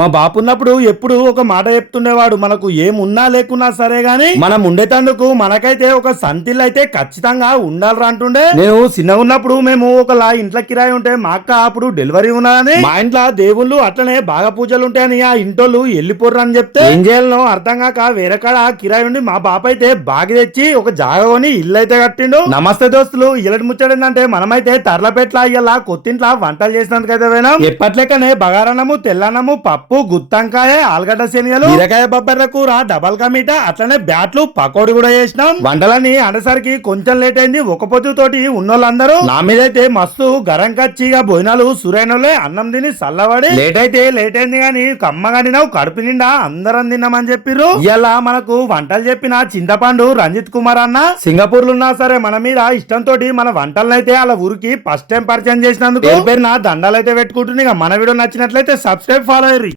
మా బాపు ఉన్నప్పుడు ఎప్పుడు ఒక మాట చెప్తుండేవాడు మనకు ఏమున్నా లేకున్నా సరే గాని మనం ఉండేటందుకు మనకైతే ఒక సంతిల్ అయితే ఖచ్చితంగా ఉండాలిరా అంటుండే. నేను చిన్నగా ఉన్నప్పుడు మేము ఒకలా ఇంట్లో కిరాయి ఉంటే మా అక్క అప్పుడు డెలివరీ ఉన్నదని మా ఇంట్లో దేవుళ్ళు అట్లనే బాగా పూజలు ఉంటాయని ఆ ఇంటోళ్ళు వెళ్ళిపోర్రు అని చెప్తే ఏం చేయాలనో అర్థం కాక వేరే కాడ కిరాయి ఉండి మా బాప అయితే బాగా తెచ్చి ఒక జాగా కొని ఇల్లు అయితే కట్టిండు. నమస్తే దోస్తులు ఇల్లటి ముచ్చడిందంటే మనమైతే తర్లపెట్ల ఇలా కొత్తింట్ల వంటలు చేసినందుకు అయితే పోయినాం. ఎప్పట్లెక్కనే బగారన్నము తెల్లన్నము పప్పు గుత్తంకాయ ఆలుగడ్డ శనగలు బీరకాయ బొబ్బర్ల కూర డబల్ కమీట అట్లనే బ్యాట్లు పకోడి కూడా చేసినాం. వంటలని అనేసరికి కొంచెం లేట్ అయింది. ఒక పొద్దు తోటి ఉన్నోళ్ళందరూ నా మీద అయితే మస్తు గరం కచ్చిగా భోజనాలు సురైనోళ్ళే అన్నం తిని చల్లబడి లేట్ అయితే లేట్ అయింది గాని కమ్మగా తిన్నావు కడుపు నిండా అందరం తిన్నామని చెప్పిర్రు. ఇలా మనకు వంటలు చెప్పిన చింతపండు రంజిత్ కుమార్ అన్న. సింగపూర్లో ఉన్నా సరే మన మీద ఇష్టంతో మన వంటలను అయితే అలా ఊరికి ఫస్ట్ టైం పరిచయం చేసినందుకు పేరు పేరున దండాలు అయితే పెట్టుకుంటుంది ఇక మన వీడియో నచ్చినట్లయితే సబ్స్క్రైబ్ ఫాలో అయ్యి